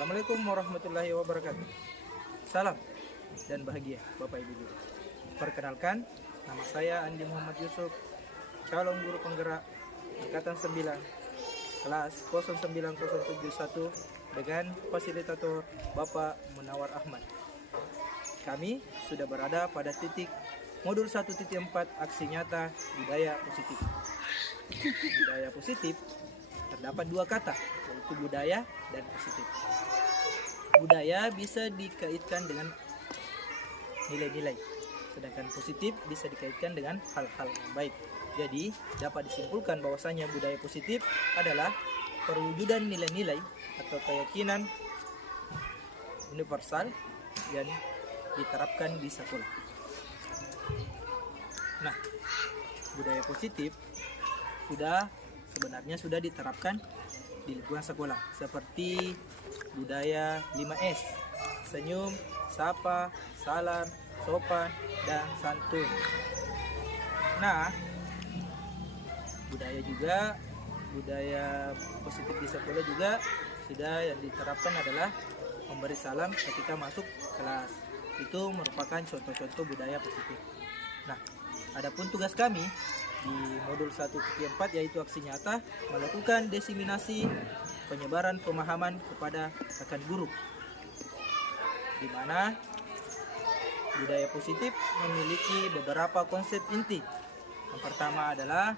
Assalamualaikum warahmatullahi wabarakatuh. Salam dan bahagia Bapak Ibu Guru. Perkenalkan, nama saya Andi Muhammad Yusuf, calon guru penggerak Angkatan 9, kelas 09071 dengan fasilitator Bapak Munawar Ahmad. Kami sudah berada pada titik modul 1.4 aksi nyata budaya positif. Budaya positif terdapat dua kata, yaitu budaya dan positif. Budaya bisa dikaitkan dengan nilai-nilai, sedangkan positif bisa dikaitkan dengan hal-hal yang baik. Jadi, dapat disimpulkan bahwasanya budaya positif adalah perwujudan nilai-nilai atau keyakinan universal yang diterapkan di sekolah. Nah, budaya positif sebenarnya sudah diterapkan di lingkungan sekolah, seperti budaya 5S: senyum, sapa, salam, sopan, dan santun. Nah, budaya positif di sekolah juga sudah yang diterapkan adalah memberi salam ketika masuk kelas. Itu merupakan contoh-contoh budaya positif. Nah, adapun tugas kami di modul 1.4 yaitu aksi nyata, melakukan diseminasi penyebaran pemahaman kepada rekan guru, di mana budaya positif memiliki beberapa konsep inti. Yang pertama adalah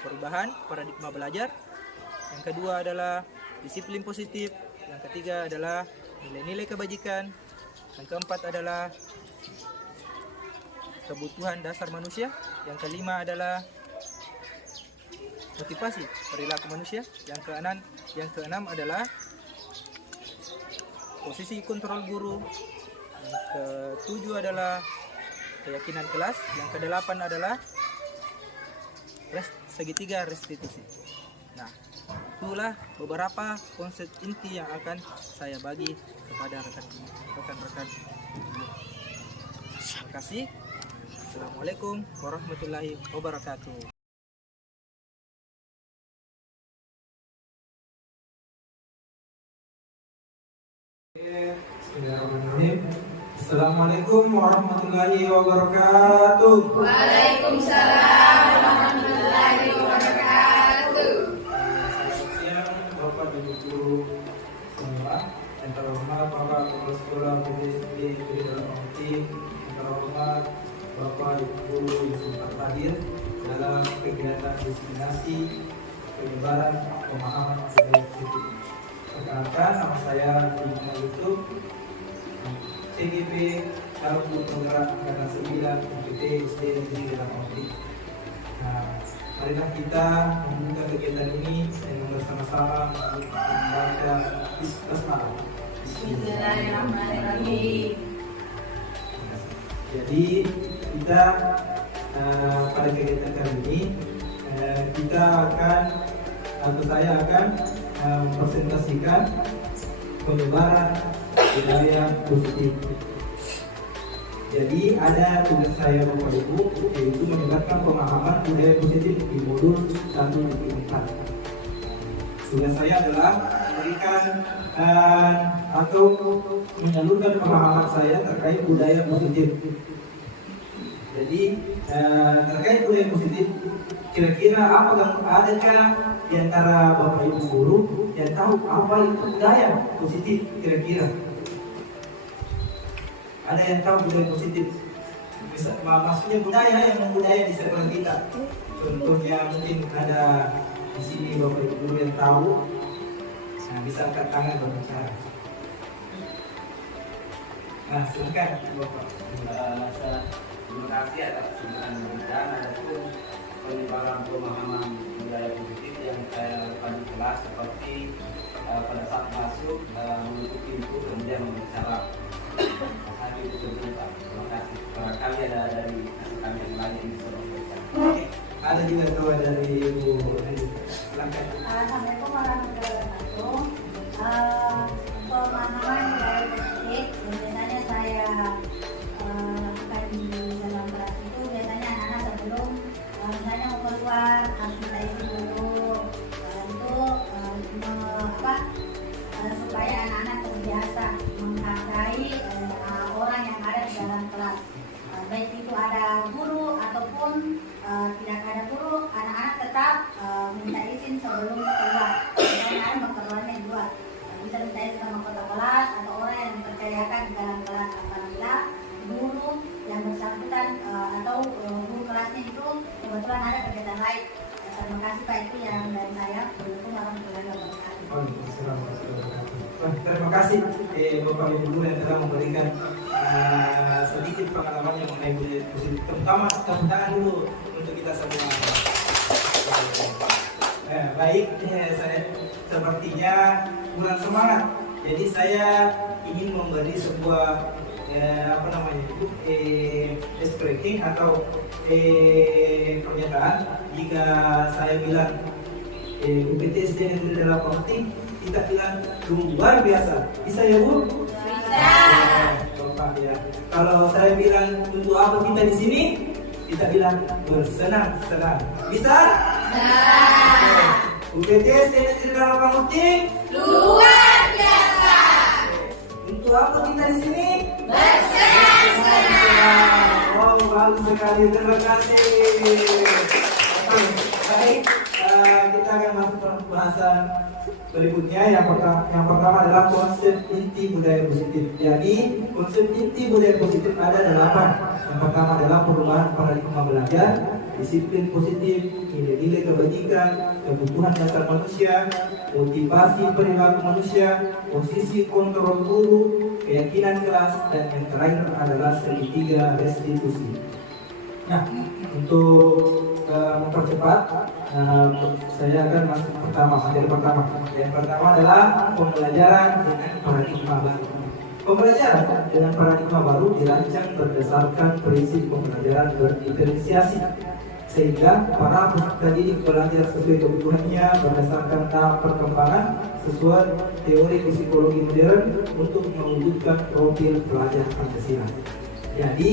perubahan paradigma belajar, yang kedua adalah disiplin positif, yang ketiga adalah nilai-nilai kebajikan, yang keempat adalah kebutuhan dasar manusia, yang kelima adalah motivasi perilaku manusia, yang keenam adalah posisi kontrol guru, yang ketujuh adalah keyakinan kelas, yang kedelapan adalah segitiga restitusi. Nah, itulah beberapa konsep inti yang akan saya bagi kepada rekan-rekan. Terima kasih. Assalamualaikum warahmatullahi wabarakatuh. Bismillahirrahmanirrahim. Assalamualaikum warahmatullahi wabarakatuh. Waalaikumsalam warahmatullahi wabarakatuh. Selamat siang Bapak Ibu guru semua. Yang terhormat Bapak Kepala Sekolah BPSD Dalam Arti. Yang terhormat Bapak Ibu guru yang sempat hadir dalam kegiatan diseminasi penyebaran pemahaman budaya positif. Perkenalkan, nama saya Muhammad Yusuf, CGP calon guru penggerak Angkatan 9 UPT SD Negeri Dalam Arti. Nah, marilah kita membuka kegiatan ini dengan bersama-sama membaca basmalah. Bismillahirrahmanirrahim. Jadi kita pada kegiatan kali ini kita akan atau saya akan mempresentasikan penyebaran budaya positif. Jadi ada tugas saya Bapak Ibu, yaitu menyebarkan pemahaman budaya positif di modul 1.4. Tugas saya adalah memberikan atau menyalurkan pemahaman saya terkait budaya positif. Jadi terkait budaya positif, kira-kira adakah di antara Bapak Ibu guru yang tahu apa itu budaya positif kira-kira? Ada yang tahu budaya positif? Maksudnya budaya yang membudaya di sekolah kita. Contohnya mungkin ada di sini Bapak Ibu guru yang tahu. Nah, bisa angkat tangan berbicara. Nah, silakan Bapak. Terima kasih atas kesempatan memberikan adapun penyebaran pemahaman budaya positif yang saya lakukan di kelas, seperti pada saat masuk menutup pintu kemudian berbicara. Hadir itu terbuka. Terima kasih. Barangkali ada dari kami yang lain yang bisa memberikan. Ada juga tuh dari Ibu. Silakan. Assalamualaikum warahmatullahi wabarakatuh. Pemahaman budaya positif biasanya saya lakukan di dalam kelas itu biasanya anak-anak sebelum misalnya mau keluar harus minta izin dulu. Itu kelas. Baik itu ada guru ataupun tidak ada guru, anak-anak tetap minta izin sebelum keluar. Misalnya ada keluarnya di luar, bisa minta izin sama kota kelas atau orang yang dipercayakan di dalam kelas. Apabila guru yang bersangkutan atau guru kelasnya itu kebetulan ada kegiatan lain. Terima kasih Pak, itu yang dari saya. Assalamualaikum warahmatullahi wabarakatuh. Terima kasih Bapak Ibu Guru yang telah memberikan sedikit pengalaman yang mengenai budaya positif. Terutama tepuk tangan dulu untuk kita semua. Baik, saya sepertinya kurang semangat. Jadi saya ingin memberi sebuah scripting atau pernyataan. Jika saya bilang UPTSD Negeri Dalam Pangting, kita bilang luar biasa. Bisa ya Bu? Bisa. Bapak ya. Kalau saya bilang untuk apa kita di sini, kita bilang bersenang-senang. Bisa? Bisa. UPTSD Negeri Dalam Pangting Luar biasa. untuk apa kita di sini? Bersenang-senang. Wow, bagus sekali. Terima kasih. Baik, kita akan masuk ke pembahasan berikutnya. Yang pertama adalah konsep inti budaya positif. Jadi konsep inti budaya positif ada 8. Yang pertama adalah perubahan paradigma belajar, disiplin positif, nilai-nilai kebajikan, kebutuhan dasar manusia, motivasi perilaku manusia, posisi kontrol guru, keyakinan kelas, dan yang terakhir adalah segitiga restitusi. Nah, untuk mempercepat, saya akan masuk materi pertama. Yang pertama adalah pembelajaran dengan paradigma baru. Pembelajaran dengan paradigma baru dirancang berdasarkan prinsip pembelajaran berdiferensiasi, sehingga para peserta didik belajar sesuai kebutuhannya berdasarkan tahap perkembangan sesuai teori psikologi modern untuk mewujudkan profil pelajar Pancasila. Jadi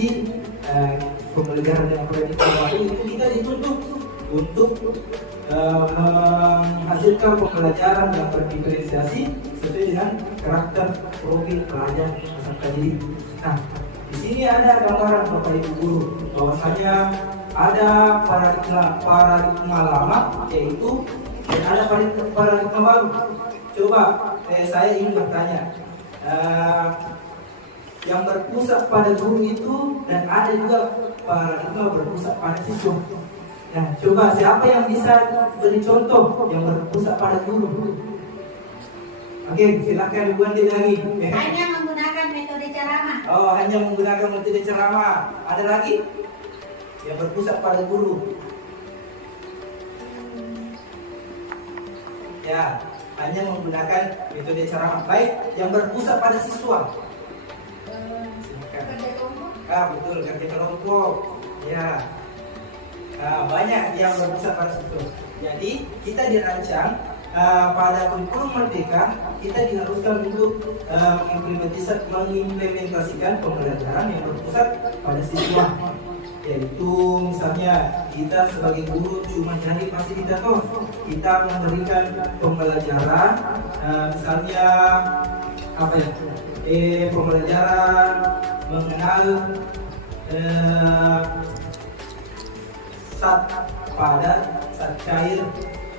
pembelajaran yang paradigma baru itu kita dituntut untuk menghasilkan pembelajaran yang berdiferensiasi sesuai dengan karakter profil pelajar peserta didik. Nah, di sini ada gambaran Bapak Ibu Guru bahwasanya ada paradigma lama, yaitu dan ada paradigma baru. Coba saya ingin bertanya, yang berpusat pada guru itu dan ada juga paradigma berpusat pada siswa. Nah, coba siapa yang bisa beri contoh yang berpusat pada guru? Oke, silakan Bu Andi lagi. Hanya menggunakan metode ceramah. Oh, hanya menggunakan metode ceramah. Ada lagi yang berpusat pada guru? Ya, hanya menggunakan metode ceramah. Baik, yang berpusat pada siswa. Kerja kelompok. Betul, kerja kelompok. Ya. Banyak yang berpusat pada siswa. Jadi kita dirancang pada kurikulum Merdeka, kita diharuskan untuk mengimplementasikan pembelajaran yang berpusat pada siswa. Yaitu misalnya kita sebagai guru cuma jadi fasilitator, kita memberikan pembelajaran, misalnya apa ya? Pembelajaran mengenal zat padat, zat cair,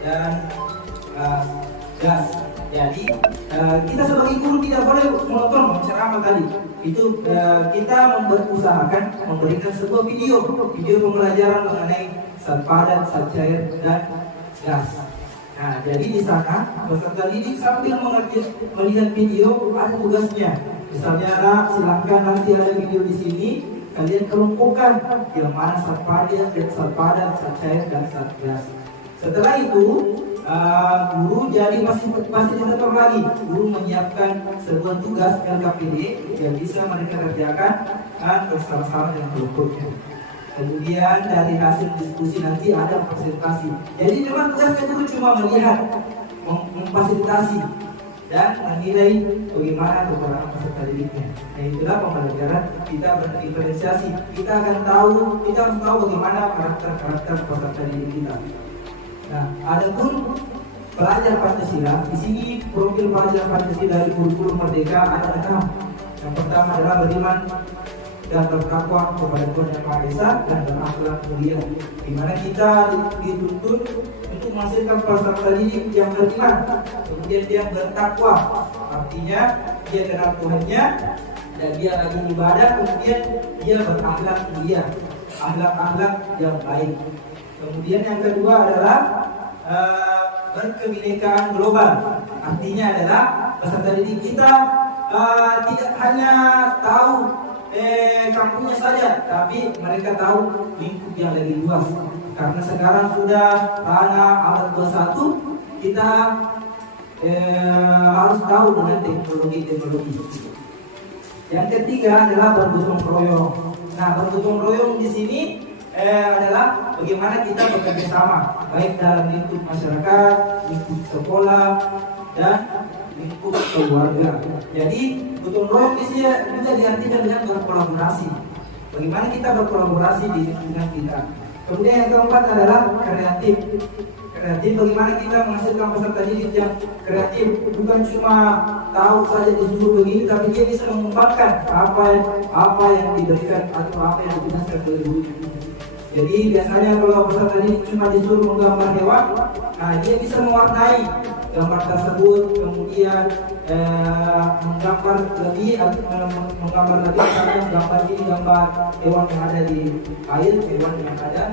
dan gas. Jadi kita sebagai guru tidak boleh monoton ceramah tadi. Itu kita berusahakan memberikan sebuah video pembelajaran mengenai zat padat, zat cair, dan gas. Nah, jadi di sana peserta didik sambil melihat video ada tugasnya. Misalnya, silakan nanti ada video di sini, kalian kelompokkan yang mana zat padat, zat cair, dan zat gas. Setelah itu guru jadi fasilitator lagi. Guru menyiapkan sebuah tugas LKPD yang bisa mereka kerjakan bersama-sama dengan kelompoknya. Kemudian dari hasil diskusi nanti ada presentasi. Jadi memang tugasnya guru cuma melihat, memfasilitasi, dan menilai bagaimana kekurangan peserta didiknya. Nah, itulah pembelajaran kita berdiferensiasi. Kita harus tahu bagaimana karakter peserta didik kita. Nah, adapun pelajar Pancasila, di sini profil pelajar Pancasila dari kurikulum Merdeka ada 6. Yang pertama adalah beriman dan bertakwa kepada Tuhan Yang Maha Esa dan berakhlak mulia. Di mana kita dituntut untuk menghasilkan peserta didik yang beriman, kemudian dia bertakwa, artinya dia kenal Tuhannya dan dia lagi ibadah, kemudian dia berakhlak mulia, akhlak-akhlak yang baik. Kemudian yang kedua adalah berkebinekaan global, artinya adalah peserta didik kita tidak hanya tahu kampungnya saja, tapi mereka tahu lingkup yang lebih luas. Karena sekarang sudah ranah abad 21, kita harus tahu dengan teknologi. Yang ketiga adalah bergotong royong. Nah, bergotong royong di sini adalah bagaimana kita bekerja sama, baik dalam lingkup masyarakat, lingkup sekolah, dan lingkup keluarga. Jadi gotong royong di sini juga diartikan dengan berkolaborasi. Bagaimana kita berkolaborasi di lingkungan kita. Kemudian yang keempat adalah kreatif. Kreatif, bagaimana kita menghasilkan peserta didik yang kreatif, bukan cuma tahu saja disuruh begini, tapi dia bisa mengembangkan apa yang diberikan atau apa yang digunakan oleh guru. Jadi biasanya kalau peserta didik cuma disuruh menggambar hewan, nah dia bisa mewarnai gambar tersebut, kemudian menggambar lebih misalnya gambar ini gambar hewan yang ada di air, hewan yang ada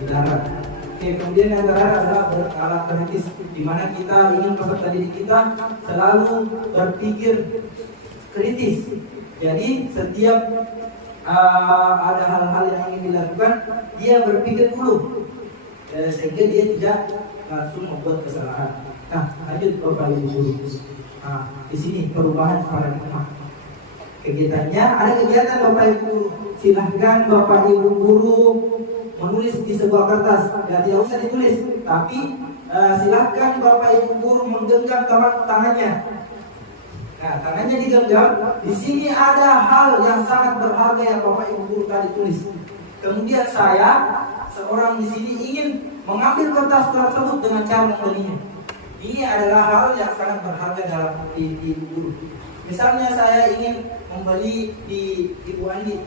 di darat. Oke, kemudian yang terakhir adalah berkala kritis, di mana kita ingin peserta didik kita selalu berpikir kritis. Jadi setiap ada hal-hal yang ingin dilakukan, dia berpikir dulu sehingga dia tidak langsung membuat kesalahan. Nah, lanjut Bapak Ibu guru. Nah, di sini perubahan paradigma. Kegiatannya ada kegiatan Bapak Ibu guru. Silahkan Bapak Ibu guru menulis di sebuah kertas. Ya, tidak usah ditulis, tapi silahkan Bapak Ibu guru menggenggam tangannya. Nah, tangannya digenggam. Di sini ada hal yang sangat berharga yang Bapak Ibu guru tadi tulis. Kemudian saya, seorang di sini ingin mengambil kertas tersebut dengan cara membelinya. Ini adalah hal yang sangat berharga dalam di guru. Misalnya saya ingin membeli di Ibu Andi,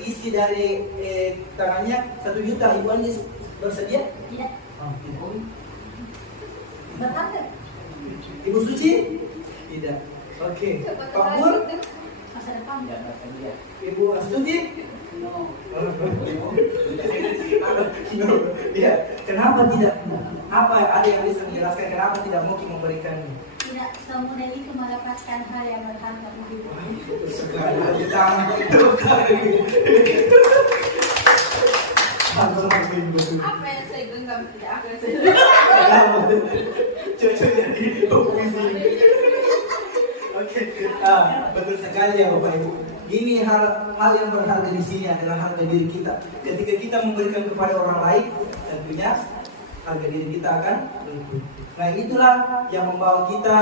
isi dari tangannya 1 juta. Ibu Andi bersedia? Tidak. Oh, tidak. Berharga. Ibu Suci? Tidak. Oke. Pak Pur? Masa depan. Ibu Astuti? No. Ya, kenapa tidak? Apa ada yang bisa menjelaskan kenapa tidak mungkin memberikannya? Tidak semudah itu mendapatkan hal yang berharga begitu. Sekali kita Apa yang saya genggam tidak akan saya Oke, betul sekali ya Bapak Ibu. Ini hal yang berharga di sini adalah harga diri kita. Ketika kita memberikan kepada orang lain, tentunya harga diri kita akan berkurang. Nah, itulah yang membawa kita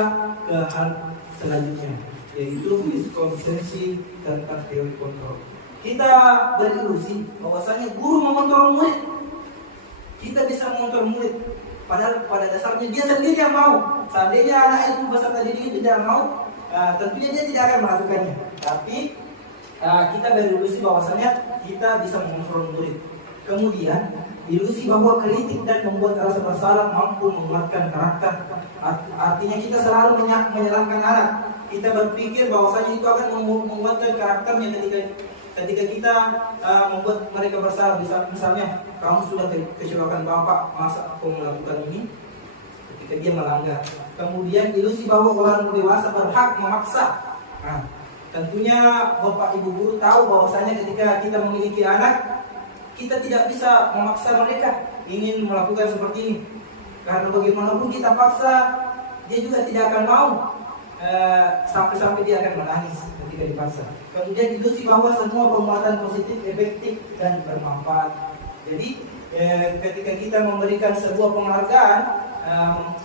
ke hal selanjutnya, yaitu miskonsensi tentang teori kontrol. Kita berilusi bahwasanya guru mengontrol murid. Kita bisa mengontrol murid, padahal pada dasarnya dia sendiri yang mau. Seandainya anak itu peserta didik itu tidak mau, tentunya dia tidak akan melakukannya. Tapi kita berilusi bahwasanya kita bisa mengontrol murid. Kemudian ilusi bahwa kritik dan membuat rasa bersalah mampu menguatkan karakter. Artinya kita selalu menyalahkan anak. Kita berpikir bahwasanya itu akan menguatkan karakternya ketika kita membuat mereka bersalah. Misalnya kamu sudah kecewakan bapak, masa kau melakukan ini? Ketika dia melanggar. Kemudian ilusi bahwa orang dewasa berhak memaksa. Nah, tentunya Bapak Ibu guru tahu bahwasanya ketika kita memiliki anak, kita tidak bisa memaksa mereka ingin melakukan seperti ini. Karena bagaimanapun kita paksa, dia juga tidak akan mau, sampai-sampai dia akan menangis ketika dipaksa. Kemudian ilusi bahwa semua penguatan positif, efektif, dan bermanfaat. Jadi ketika kita memberikan sebuah penghargaan,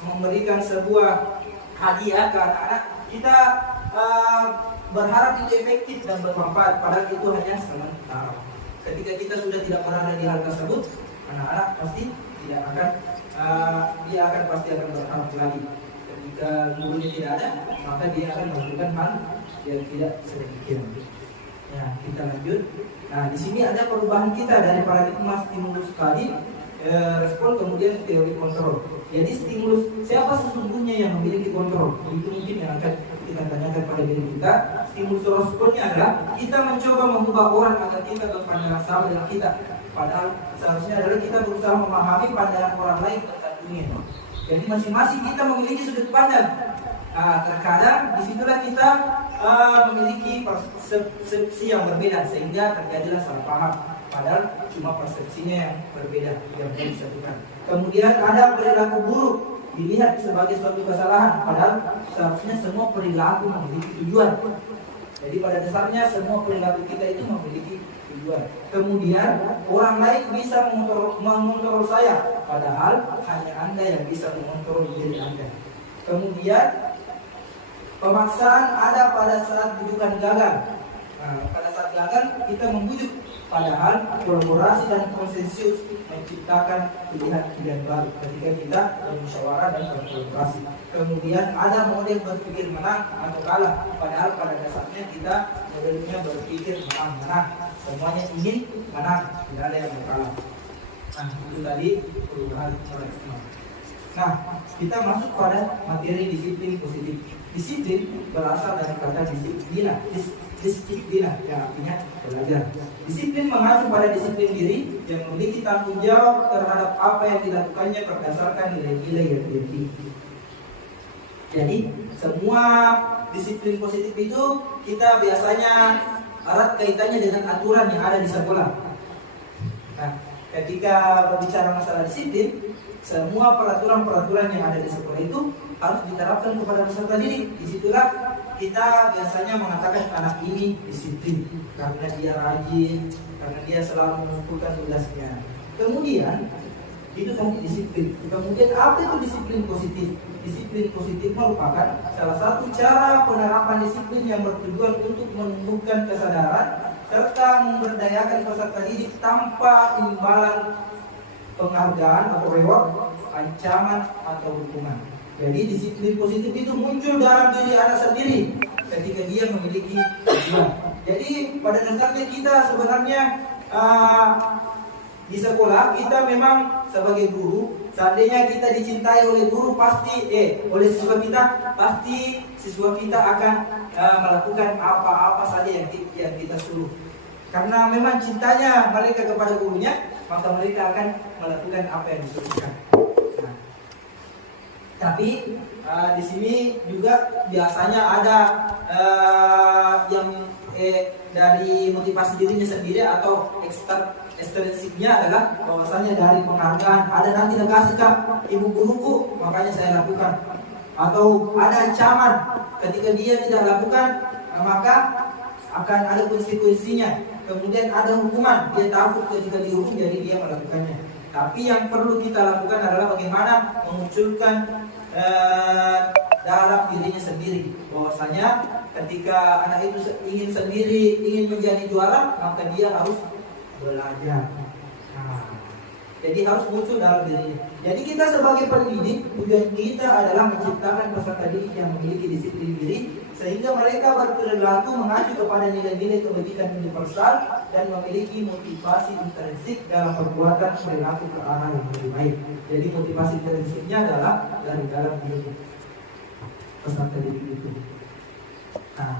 memberikan sebuah hadiah ke anak-anak, kita berharap itu efektif dan bermanfaat, padahal itu hanya sementara. Ketika kita sudah tidak berada di hal tersebut, anak-anak pasti tidak akan, dia akan pasti akan berharap lagi. Ketika gurunya tidak ada, maka dia akan melakukan hal yang tidak sedemikian. Ya, kita lanjut. Nah, di sini ada perubahan kita dari paradigma stimulus tadi, respon kemudian teori kontrol. Jadi stimulus, siapa sesungguhnya yang memiliki kontrol? Itu mungkin yang akan kita tanyakan pada diri kita. Stimulus responnya adalah kita mencoba mengubah orang agar kita berpandangan sama dengan kita. Padahal seharusnya adalah kita berusaha memahami pandangan orang lain tentang dunia. Jadi masing-masing kita memiliki sudut pandang. Nah, terkadang disitulah kita memiliki persepsi yang berbeda sehingga terjadilah salah paham. Padahal cuma persepsinya yang berbeda yang belum disatukan. Kemudian ada perilaku buruk dilihat sebagai suatu kesalahan, padahal seharusnya semua perilaku memiliki tujuan. Jadi pada dasarnya semua perilaku kita itu memiliki tujuan. Kemudian orang lain bisa mengontrol saya, padahal hanya Anda yang bisa mengontrol diri Anda. Kemudian pemaksaan ada pada saat bujukan gagal. Nah, pada saat gagal kita membujuk, padahal kolaborasi dan konsensus menciptakan pilihan baru ketika kita bermusyawarah dan berkolaborasi. Kemudian ada model berpikir menang atau kalah, padahal pada dasarnya kita modelnya berpikir menang. Semuanya ingin menang, tidak ada yang kalah. Nah, itu tadi perubahan paradigma. Nah, kita masuk pada materi disiplin positif. Disiplin berasal dari kata disiplina yang artinya belajar. Disiplin mengacu pada disiplin diri yang memiliki tanggung jawab terhadap apa yang dilakukannya berdasarkan nilai-nilai yang dimiliki. Jadi semua disiplin positif itu kita biasanya erat kaitannya dengan aturan yang ada di sekolah. Nah, ketika berbicara masalah disiplin, semua peraturan-peraturan yang ada di sekolah itu harus diterapkan kepada peserta didik. Disitulah kita biasanya mengatakan anak ini disiplin karena dia rajin, karena dia selalu mengumpulkan tugasnya. Kemudian itu tadi disiplin. Kemudian apa itu disiplin positif? Disiplin positif merupakan salah satu cara penerapan disiplin yang bertujuan untuk menumbuhkan kesadaran serta memberdayakan peserta didik tanpa imbalan penghargaan atau reward, ancaman atau hukuman. Jadi disiplin positif itu muncul dalam diri anak sendiri ketika dia memiliki tujuan. Jadi pada dasarnya kita sebenarnya di sekolah kita memang sebagai guru, seandainya kita dicintai oleh guru pasti oleh siswa kita, pasti siswa kita akan melakukan apa-apa saja yang kita suruh. Karena memang cintanya mereka kepada gurunya, maka mereka akan melakukan apa yang disuruhkan. Nah, tapi di sini juga biasanya ada yang dari motivasi dirinya sendiri atau ekstrinsipnya adalah bahwasanya dari penghargaan, ada nanti dikasih ibu guruku makanya saya lakukan, atau ada ancaman ketika dia tidak lakukan maka akan ada konsekuensinya. Kemudian ada hukuman, dia takut ketika dihukum jadi dia melakukannya. Tapi yang perlu kita lakukan adalah bagaimana memunculkan dalam dirinya sendiri bahwasanya ketika anak itu ingin menjadi juara, maka dia harus belajar. Nah, jadi harus muncul dalam dirinya. Jadi kita sebagai pendidik, tujuan kita adalah menciptakan peserta didik yang memiliki disiplin diri sehingga mereka berperilaku mengacu kepada nilai-nilai kebajikan universal dan memiliki motivasi intrinsik dalam perbuatan perilaku ke arah yang lebih baik. Jadi motivasi intrinsiknya adalah dari dalam diri peserta didik itu. Nah,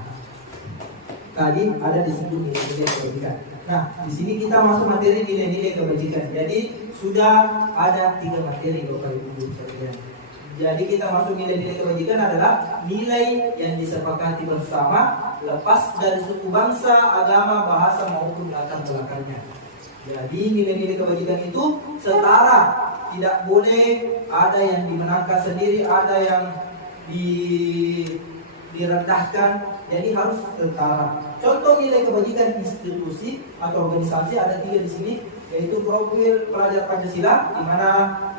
tadi ada disebut nilai-nilai kebajikan. Nah, di sini kita masuk materi nilai-nilai kebajikan. Jadi sudah ada 3 materi Bapak Ibu sekalian. Jadi kita masuk nilai-nilai kebajikan adalah nilai yang disepakati bersama lepas dari suku bangsa, agama, bahasa maupun latar belakangnya. Jadi nilai-nilai kebajikan itu setara, tidak boleh ada yang dimenangkan sendiri, ada yang direndahkan. Jadi harus setara. Contoh nilai kebajikan institusi atau organisasi ada 3 di sini, yaitu profil pelajar Pancasila, di mana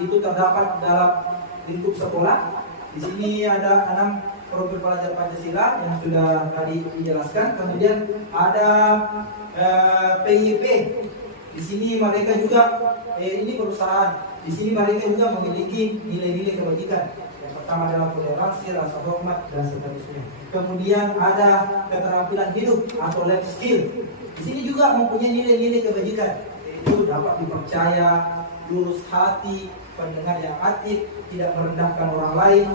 itu terdapat dalam lingkup sekolah. Di sini ada 6 profil pelajar Pancasila yang sudah tadi dijelaskan. Kemudian ada PYP. Di sini mereka juga ini perusahaan. Di sini mereka juga memiliki nilai-nilai kebajikan. Yang sama dalam toleransi, rasa hormat, dan seterusnya. Kemudian ada keterampilan hidup atau life skill. Di sini juga mempunyai nilai-nilai kebajikan, yaitu dapat dipercaya, lurus hati, pendengar yang aktif, tidak merendahkan orang lain,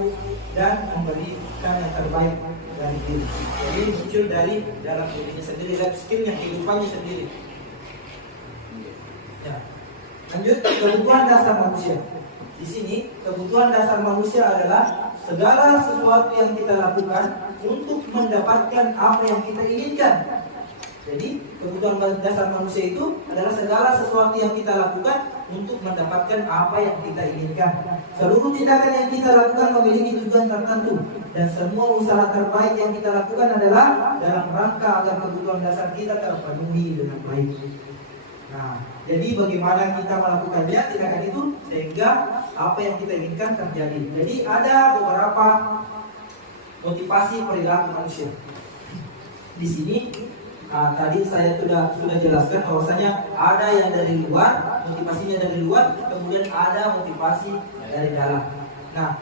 dan memberikan yang terbaik dari diri. Jadi muncul dari dalam dirinya sendiri, life skillnya, kehidupannya sendiri. Ya. Lanjut, kebutuhan dasar manusia. Di sini kebutuhan dasar manusia adalah segala sesuatu yang kita lakukan untuk mendapatkan apa yang kita inginkan. Jadi kebutuhan dasar manusia itu adalah segala sesuatu yang kita lakukan untuk mendapatkan apa yang kita inginkan. Seluruh tindakan yang kita lakukan memiliki tujuan tertentu, dan semua usaha terbaik yang kita lakukan adalah dalam rangka agar kebutuhan dasar kita terpenuhi dengan baik. Nah, jadi bagaimana kita melakukannya tindakan itu sehingga apa yang kita inginkan terjadi. Jadi ada beberapa motivasi perilaku manusia. Di sini tadi saya sudah jelaskan bahwasanya ada yang dari luar, motivasinya dari luar, kemudian ada motivasi dari dalam. Nah,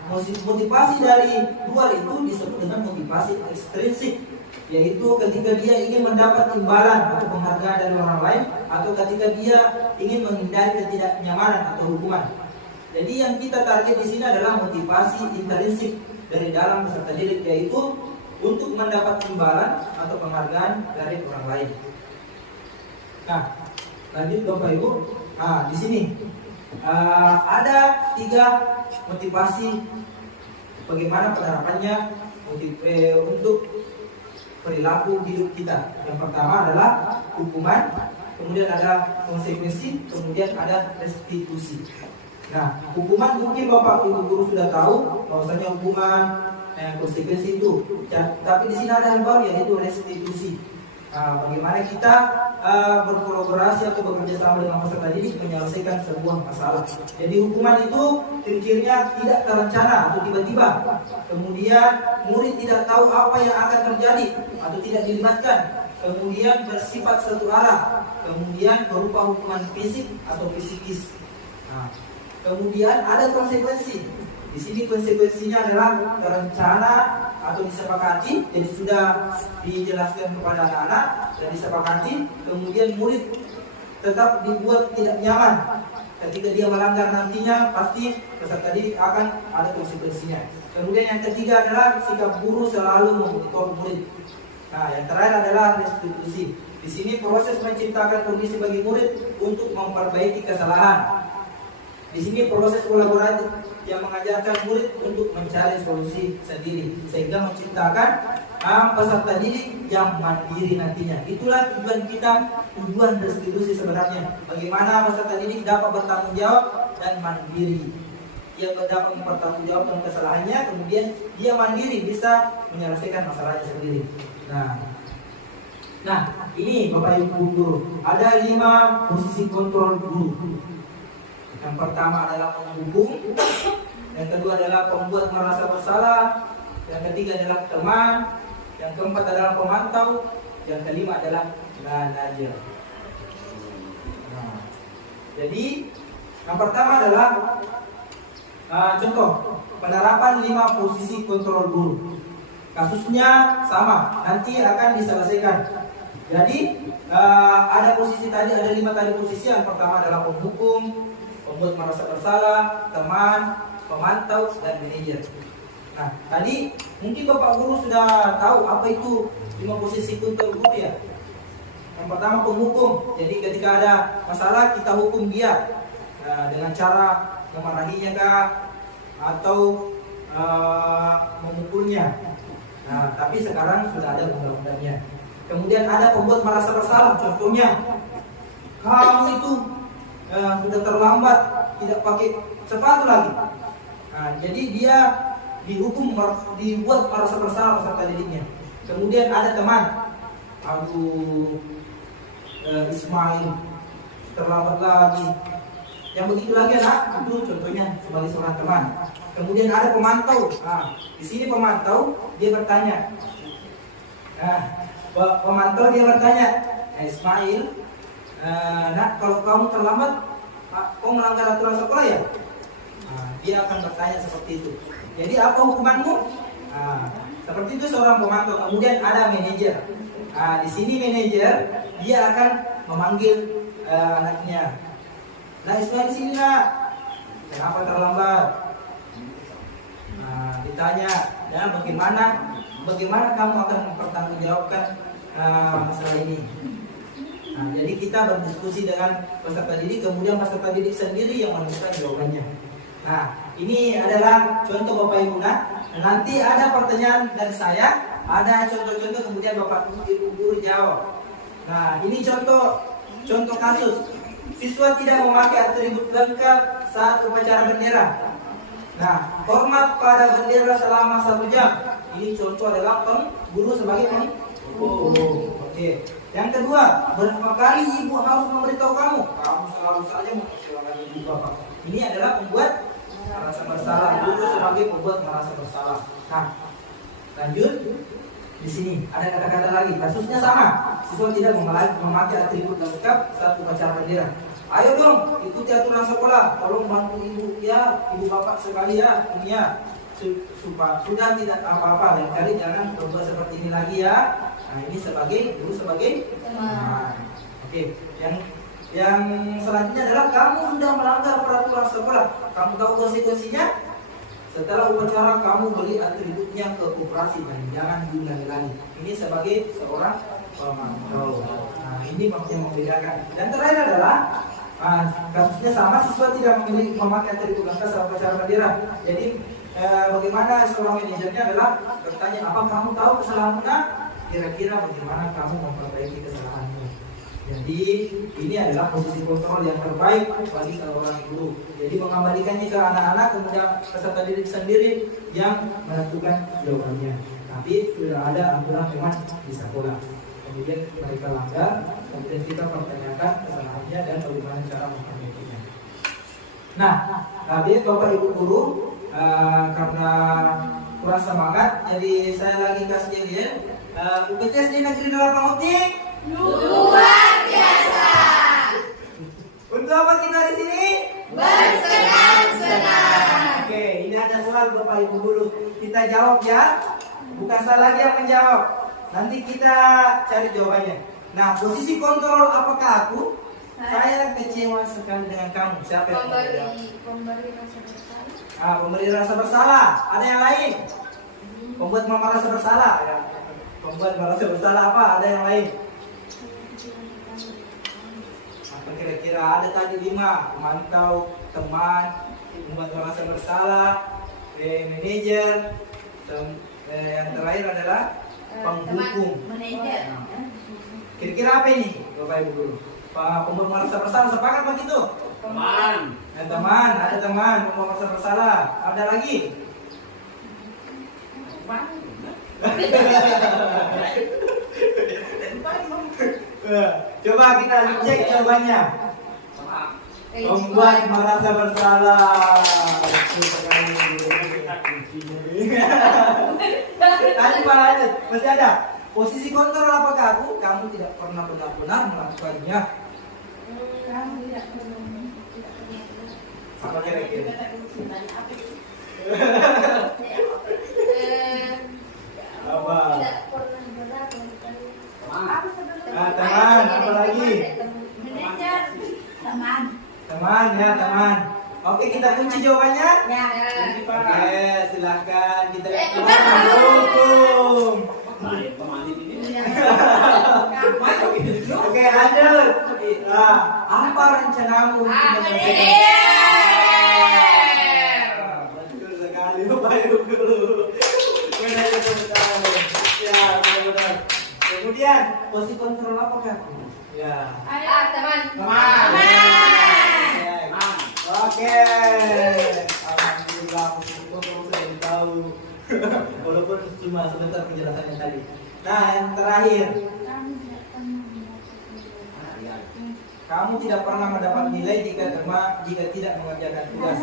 motivasi dari luar itu disebut dengan motivasi ekstrinsik, yaitu ketika dia ingin mendapat imbalan atau penghargaan dari orang lain, atau ketika dia ingin menghindari ketidaknyamanan atau hukuman. Jadi yang kita target di sini adalah motivasi intrinsik dari dalam beserta diri, yaitu untuk mendapat imbalan atau penghargaan dari orang lain. Nah, lanjut Bapak Ibu. Di sini ada 3 motivasi bagaimana penerapannya untuk perilaku hidup kita. Yang pertama adalah hukuman, kemudian ada konsekuensi, kemudian ada restitusi. Nah, hukuman mungkin Bapak Ibu guru sudah tahu bahwasanya hukuman konsekuensi itu. Tapi di sini ada yang baru, yaitu restitusi. Bagaimana kita berkolaborasi atau bekerja sama dengan peserta didik menyelesaikan sebuah masalah. Jadi hukuman itu ciri-cirinya tidak terencana atau tiba-tiba. Kemudian murid tidak tahu apa yang akan terjadi atau tidak dilibatkan. Kemudian bersifat satu arah. Kemudian berupa hukuman fisik atau psikis. Kemudian ada konsekuensi. Di sini konsekuensinya adalah terencana atau disepakati, jadi sudah dijelaskan kepada anak-anak dan disepakati. Kemudian murid tetap dibuat tidak nyaman. Ketika dia melanggar nantinya pasti peserta didik akan ada konsekuensinya. Kemudian yang ketiga adalah sikap guru selalu memonitor murid. Nah, yang terakhir adalah restitusi. Di sini proses menciptakan kondisi bagi murid untuk memperbaiki kesalahan. Di sini proses kolaboratif yang mengajarkan murid untuk mencari solusi sendiri sehingga menciptakan peserta didik yang mandiri nantinya. Itulah tujuan kita, tujuan restitusi sebenarnya. Bagaimana peserta didik dapat bertanggung jawab dan mandiri. Dia dapat mempertanggungjawabkan kesalahannya, kemudian dia mandiri bisa menyelesaikan masalahnya sendiri. Nah, ini Bapak Ibu guru, ada 5 posisi kontrol guru. Yang pertama adalah penghukum, yang kedua adalah pembuat merasa bersalah, yang ketiga adalah teman, yang keempat adalah pemantau, yang kelima adalah manajer. Jadi yang pertama adalah contoh penerapan 5 posisi kontrol guru. Kasusnya sama, nanti akan diselesaikan. Jadi ada posisi tadi, ada 5 tadi posisi. Yang pertama adalah penghukum, pembuat merasa bersalah, teman, pemantau, dan manajer. Nah, tadi mungkin Bapak Guru sudah tahu apa itu 5 posisi kontrol guru ya. Yang pertama penghukum. Jadi ketika ada masalah kita hukum dia dengan cara memarahinya kah atau memukulnya. Nah, tapi sekarang sudah ada undang-undangnya. Kemudian ada pembuat merasa bersalah. Contohnya, kamu itu sudah terlambat, tidak pakai sepatu lagi. Nah, jadi dia dihukum, dibuat merasa bersalah peserta didiknya. Kemudian ada teman, Ismail terlambat lagi. Yang begitu lagi anak itu contohnya sebagai seorang teman. Kemudian ada pemantau. Nah, di sini pemantau dia bertanya. Pemantau dia bertanya, Ismail, nak kalau kamu terlambat, kau melanggar aturan sekolah ya? dia akan bertanya seperti itu. Jadi apa hukumanmu? Seperti itu seorang pemantau. Kemudian ada manajer. Di sini manajer dia akan memanggil anaknya. Nah, Ismail di sini nak, kenapa terlambat? Ditanya, ya bagaimana kamu akan mempertanggungjawabkan masalah ini? Jadi kita berdiskusi dengan peserta didik, kemudian peserta didik sendiri yang menemukan jawabannya. Nah, ini adalah contoh Bapak Ibu. Nanti ada pertanyaan dari saya, ada contoh-contoh, kemudian Bapak Ibu guru jawab. Nah, ini contoh kasus. Siswa tidak memakai atribut lengkap saat upacara bendera. Nah, hormat pada bendera selama 1 jam. Ini contoh adalah guru sebagai pengguru. Oke. Yang kedua, berapa kali ibu harus memberitahu kamu? Kamu selalu saja mengecewakan ibu bapak. Ini adalah pembuat merasa bersalah. Guru sebagai pembuat merasa bersalah. Nah, lanjut. Di sini ada kata-kata lagi. Kasusnya sama. Siswa tidak memakai atribut lengkap saat upacara bendera. Ayo dong, ikuti aturan sekolah. Tolong bantu ibu ya, ibu bapak sekali ya. Ini ya, sudah tidak apa-apa. Lain kali jangan berbuat seperti ini lagi ya. Nah, ini guru sebagai teman. Oke. Yang selanjutnya adalah kamu sudah melanggar peraturan sekolah. Kamu tahu konsekuensinya? Setelah upacara kamu beli atributnya ke koperasi dan jangan diulangi lagi. Ini sebagai seorang pemantau. Nah, ini yang membedakan. Dan terakhir adalah kasusnya sama, siswa tidak memakai atribut lengkap saat upacara bendera. Jadi bagaimana seorang manajernya adalah bertanya, apa kamu tahu kesalahanmu? Kira-kira bagaimana kamu memperbaiki kesalahanmu? Jadi ini adalah posisi kontrol yang terbaik bagi seorang guru. Jadi mengembalikannya ke anak-anak, kemudian peserta didik sendiri yang menentukan jawabannya. Tapi sudah ada aturan memang di sekolah. Kemudian mereka langgar, kemudian kita pertanyakan kesalahannya dan bagaimana cara memperbaikinya. Nah, tadi Bapak Ibu guru karena kurang semangat, jadi saya lagi kasih dia. UPTS di negeri Dalam Pangutik Luar biasa. Untuk apa kita di sini? Bersenang-senang. Oke, ini ada soal Bapak Ibu guru. Kita jawab ya. Bukan saya lagi yang menjawab. Nanti kita cari jawabannya. Nah, posisi kontrol apakah aku? Saya kecewa sekali dengan kamu. Siapa yang menjawab? Pemberi rasa bersalah. Pemberi rasa bersalah. Ada yang lain? Pembuat mama rasa bersalah. Ya. Pembuat merasa bersalah apa? Ada yang lain? Apa kira-kira? Ada tadi 5. Pemantau, teman, pembuat merasa bersalah, manajer, yang terakhir adalah penghukum. Manajer. Kira-kira apa ini, Bapak Ibu guru? Pembuat merasa bersalah, sepakat begitu? Teman. Teman, ada teman, pembuat merasa bersalah. Ada lagi? Coba kita cek jawabannya. Membuat merasa bersalah. Tadi malah masih ada. Posisi kontrol apakah aku? Kamu tidak pernah benar-benar melakukannya. Kamu tidak perlu. Apa kira-kira? Apa? Teman, apa lagi? Manajer. Teman. Teman ya, teman. Oke, kita kunci jawabannya. Ya. Oke, silahkan kita hukum. Oke, lanjut. Apa rencanamu untuk menyelesaikan? Betul sekali, Bapak Ibu guru. Ya, benar-benar. Kemudian, posisi kontrol apakah? Ya. Teman. Oke. Alhamdulillah, aku sudah tahu. Walaupun cuma sebentar penjelasannya tadi. Nah, yang terakhir. Kamu tidak pernah mendapat nilai jika tidak mengerjakan tugas.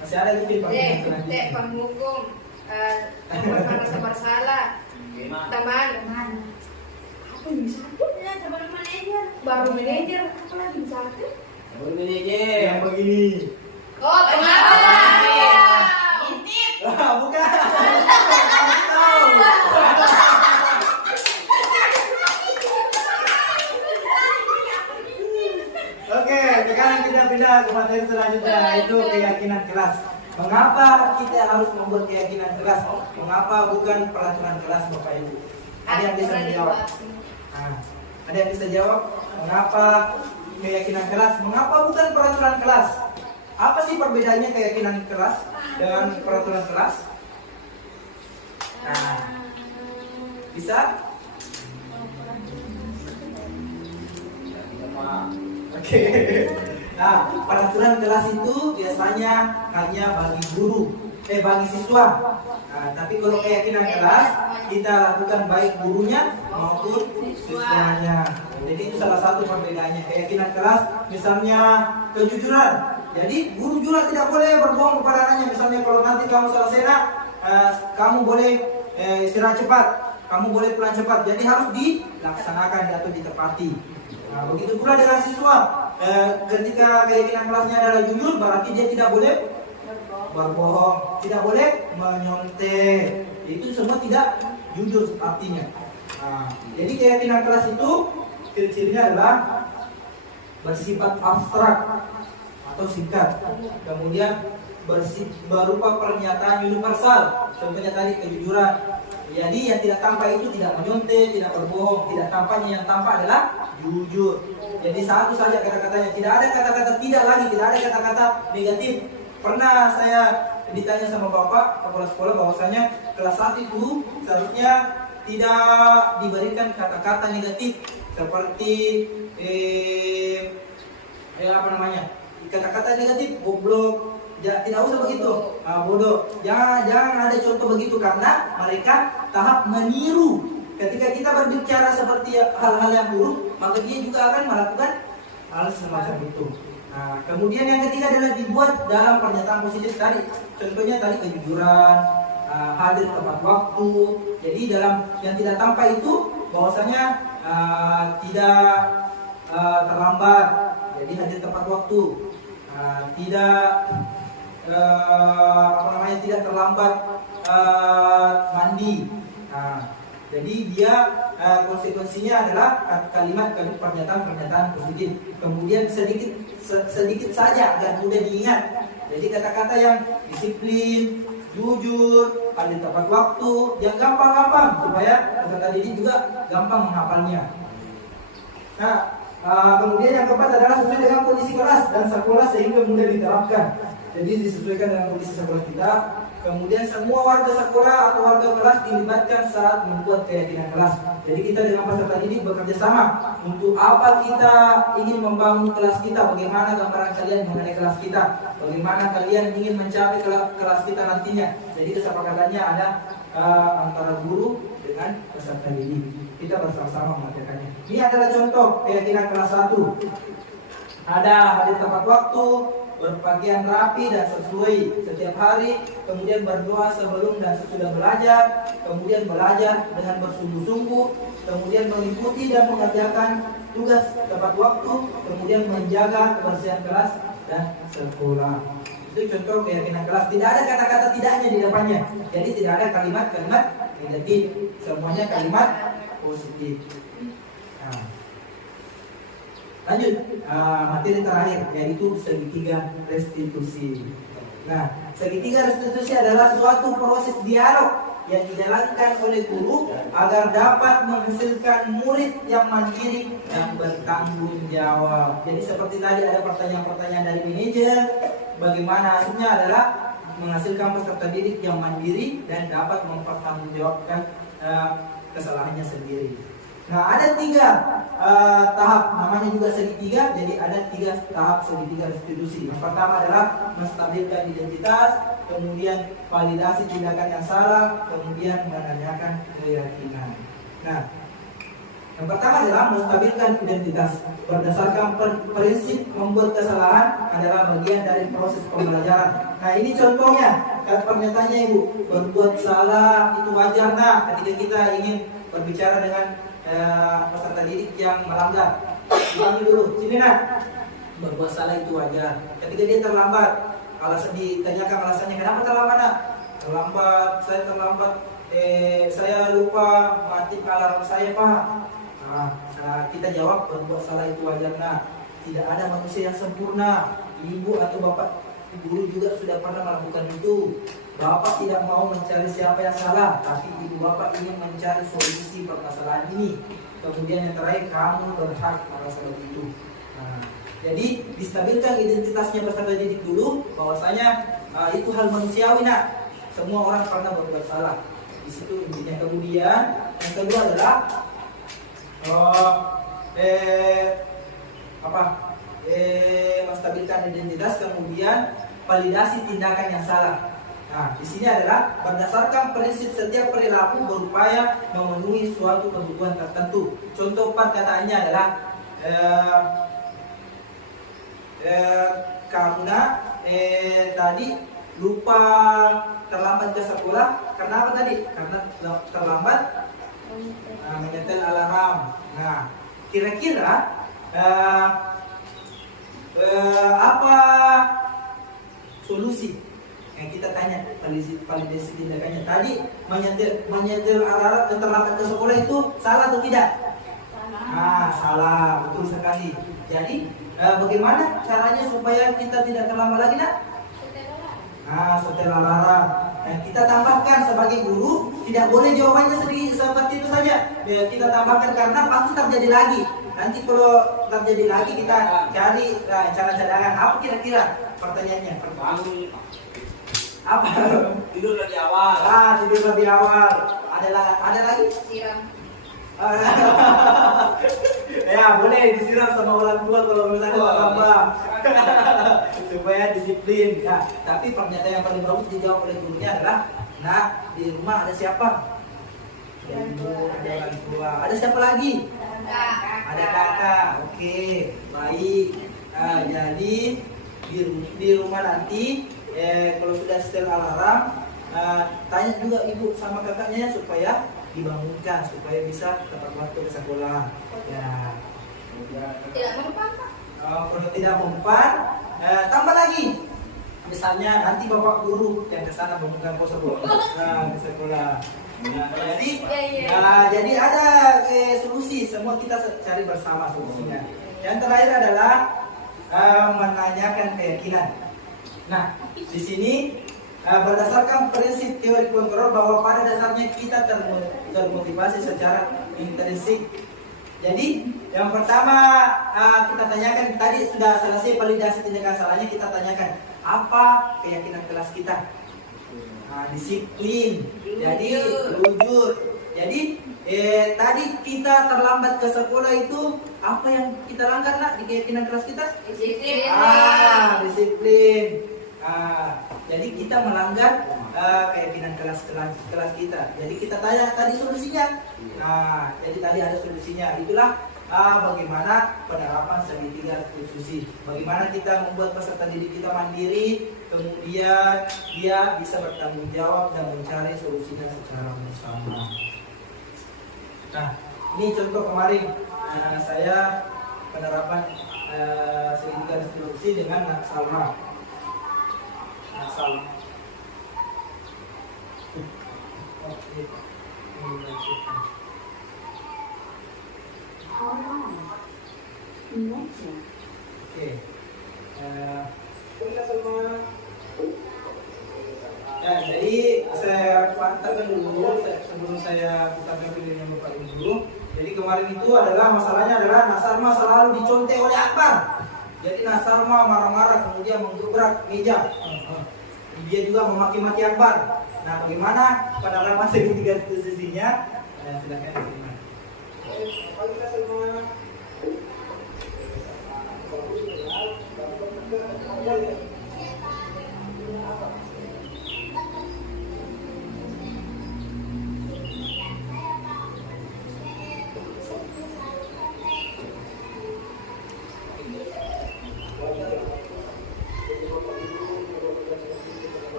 Masih ada lagi Penghukum. Pembuat merasa bersalah. Teman. Apa yang bisa ya, teman manajer. Baru manajer. Apa lagi bisa yang begini. Oh, pengawas. Intip. Bukan. Oke, sekarang kita pindah ke materi selanjutnya, yaitu keyakinan kelas. Mengapa kita harus membuat keyakinan kelas? Mengapa bukan peraturan kelas, Bapak Ibu? Ada yang bisa menjawab? Nah, ada yang bisa jawab? Mengapa keyakinan kelas? Mengapa bukan peraturan kelas? Apa sih perbedaannya keyakinan kelas dengan peraturan kelas? Nah, bisa? Oke. Nah, peraturan kelas itu biasanya hanya bagi bagi siswa. Nah, tapi kalau keyakinan kelas kita lakukan baik gurunya maupun siswanya. Jadi itu salah satu perbedaannya. Keyakinan kelas misalnya kejujuran. Jadi guru juga tidak boleh berbohong kepada anaknya. Misalnya kalau nanti kamu selesai nak, kamu boleh istirahat cepat, kamu boleh pulang cepat. Jadi harus dilaksanakan atau ditepati. Nah, begitu pula dengan siswa. Ketika keyakinan kelasnya adalah jujur, berarti dia tidak boleh berbohong, tidak boleh menyontek. Itu semua tidak jujur artinya. Nah, jadi keyakinan kelas itu ciri-cirinya adalah bersifat abstrak atau singkat, kemudian berupa pernyataan universal. Contohnya tadi kejujuran. Jadi yang tidak tampak itu tidak menyontek, tidak berbohong, tidak tampaknya, yang tampak adalah jujur. Jadi satu saja kata-katanya, tidak ada kata-kata tidak lagi, tidak ada kata-kata negatif. Pernah saya ditanya sama bapak kepala sekolah bahwasanya kelas 1 itu seharusnya tidak diberikan kata-kata negatif seperti kata-kata negatif, goblok, tidak usah begitu, bodoh. Jangan ada contoh begitu karena mereka tahap meniru. Ketika kita berbicara seperti hal-hal yang buruk, maka dia juga akan melakukan hal semacam itu. Nah, kemudian yang ketiga adalah dibuat dalam pernyataan positif tadi. Contohnya tadi kejujuran, hadir tepat waktu. Jadi dalam yang tidak tampak itu bahwasanya tidak terlambat. Jadi hadir tepat waktu, tidak tidak terlambat mandi. Jadi dia konsekuensinya adalah kalimat pernyataan positif. Kemudian sedikit saja dan mudah diingat. Jadi kata-kata yang disiplin, jujur, hadir tepat waktu, yang gampang-gampang supaya peserta didik juga gampang menghafalnya. Nah, kemudian yang keempat adalah sesuai dengan kondisi kelas dan sekolah sehingga mudah diterapkan. Jadi disesuaikan dengan kondisi sekolah kita. Kemudian semua warga sekolah atau warga kelas dilibatkan saat membuat keyakinan kelas. Jadi kita dengan peserta didik bekerja sama untuk apa kita ingin membangun kelas kita, bagaimana gambaran kalian mengenai kelas kita, bagaimana kalian ingin mencapai kelas kita nantinya. Jadi kesepakatannya ada antara guru dengan peserta didik. Kita bersama-sama mengerjakannya. Ini adalah contoh keyakinan kelas 1. Ada hadir tepat waktu, berpakaian rapi dan sesuai setiap hari, kemudian berdoa sebelum dan sesudah belajar, kemudian belajar dengan bersungguh-sungguh, kemudian mengikuti dan mengerjakan tugas tepat waktu, kemudian menjaga kebersihan kelas dan sekolah. Itu contoh keyakinan kelas. Tidak ada kata-kata tidaknya di depannya. Jadi tidak ada kalimat-kalimat negatif, semuanya kalimat positif. Lanjut, materi terakhir yaitu segitiga restitusi. Nah, segitiga restitusi adalah suatu proses dialog yang dijalankan oleh guru agar dapat menghasilkan murid yang mandiri dan bertanggung jawab. Jadi seperti tadi ada pertanyaan-pertanyaan dari manajer, bagaimana hasilnya adalah menghasilkan peserta didik yang mandiri dan dapat mempertanggungjawabkan kesalahannya sendiri. Nah, ada 3 tahap, namanya juga segitiga. Jadi ada 3 tahap segitiga restitusi. Yang pertama adalah menstabilkan identitas, kemudian validasi tindakan yang salah, kemudian menanyakan keyakinan. Nah, yang pertama adalah menstabilkan identitas. Berdasarkan prinsip membuat kesalahan adalah bagian dari proses pembelajaran. Nah, ini contohnya, pernyataannya Ibu, berbuat salah itu wajar. Nah, ketika kita ingin berbicara dengan peserta didik yang melanggar, ulangi dulu, sini nak, berbuat salah itu wajar. Ketika dia terlambat, alasan ditanyakan alasannya kenapa terlambat nak? Saya terlambat, saya lupa mati alarm saya Pak. Nah, kita jawab berbuat salah itu wajar nak. Tidak ada manusia yang sempurna. Ibu atau bapak guru juga sudah pernah melakukan itu. Bapak tidak mau mencari siapa yang salah, tapi ibu bapak ingin mencari solusi permasalahan ini. Kemudian yang terakhir, kamu berhak merasa begitu. Nah, jadi distabilkan identitasnya peserta didik dulu, bahwasanya itu hal manusiawi nak. Semua orang pernah berbuat salah. Di situ intinya. Kemudian yang kedua adalah menstabilkan identitas, kemudian validasi tindakan yang salah. Nah, di sini adalah berdasarkan prinsip setiap perilaku berupaya memenuhi suatu kebutuhan tertentu. Contoh perkataannya adalah kamu tadi lupa terlambat ke sekolah. Karena apa tadi? Karena terlambat menyetel alarm. Nah, kira-kira apa solusi yang kita tanya validasi tindakannya tadi? Menyetel alarm terlambat ke sekolah itu salah atau tidak? Salah, betul sekali. Jadi bagaimana caranya supaya kita tidak terlambat lagi nak? Setel alarm. Kita tambahkan sebagai guru, tidak boleh jawabannya seperti itu saja. Kita tambahkan karena pasti terjadi lagi. Nanti kalau terjadi lagi kita cari cara cadangan. Apa kira-kira pertanyaannya? Apa? Tidur lebih awal. Tidur lebih awal. Ada lagi? Siram. Ya boleh disiram sama orang tua kalau misalnya terlambat. Supaya disiplin. Nah, tapi pernyataan yang paling bagus dijawab oleh gurunya adalah, nah di rumah ada siapa? Ibu, ada orang tua. Ada siapa lagi? Ada kakak. Oke, baik. Jadi di rumah nanti kalau sudah setel alarm, tanya juga ibu sama kakaknya supaya dibangunkan supaya bisa tepat waktu ke sekolah. Ya. Tidak mempan Pak. Kalau tidak mempan, tambah lagi. Misalnya nanti bapak guru yang ke sana bangunkan pos sekolah. Ke sekolah. Jadi ada solusi. Semua kita cari bersama solusinya. Yang terakhir adalah menanyakan keyakinan. Nah, di sini berdasarkan prinsip teori kontrol bahwa pada dasarnya kita termotivasi secara intrinsik. Jadi yang pertama kita tanyakan, tadi sudah selesai validasi tindakan salahnya, kita tanyakan apa keyakinan kelas kita. Disiplin, jadi jujur. Jadi tadi kita terlambat ke sekolah itu apa yang kita langgar nak di keyakinan kelas kita? Disiplin. Disiplin. Jadi kita melanggar keyakinan kelas kita. Jadi kita tanya tadi solusinya. Jadi tadi ada solusinya. Itulah bagaimana penerapan segitiga institusi. Bagaimana kita membuat peserta didik kita mandiri, kemudian dia bisa bertanggung jawab dan mencari solusinya secara bersama. Nah, ini contoh kemarin saya penerapan segitiga institusi dengan Nak Salma. Oke. Jadi saya pantarkan dulu sebelum saya bukakan videonya Bapak Ibu. Jadi kemarin itu adalah masalahnya adalah Nasarma selalu dicontek oleh Akbar. Jadi Nasarma marah-marah kemudian menggebrak meja. Dia juga memaki-maki Akbar. Nah, bagaimana penerapan segitiga institusinya? Silakan diterima.